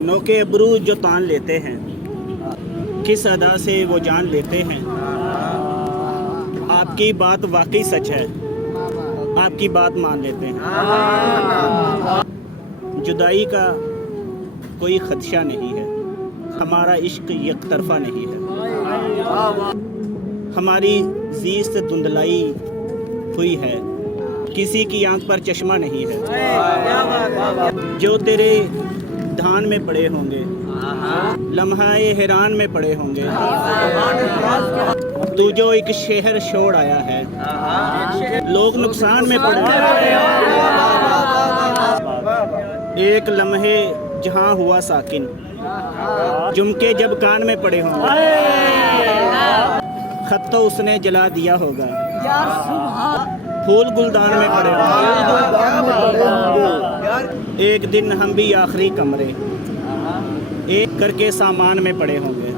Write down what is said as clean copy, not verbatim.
नौके अबरू जो तान लेते हैं, किस अदा से वो जान लेते हैं। आपकी बात वाकई सच है, आपकी बात मान लेते हैं। जुदाई का कोई खदशा नहीं है, हमारा इश्क एक तरफा नहीं है। हमारी ज़ीस्त धुंधलाई हुई है, किसी की आंख पर चश्मा नहीं है। जो तेरे धान में पड़े होंगे, लम्हाए हैरान में पड़े होंगे। तू जो एक शहर छोड़ आया है, लोग नुकसान में पड़े होंगे। एक लम्हे जहां हुआ साकिन, जुमके जब कान में पड़े होंगे। खत तो उसने जला दिया होगा, फूल गुलदान में पड़े होंगे। एक दिन हम भी आखिरी कमरे एक करके सामान में पड़े होंगे।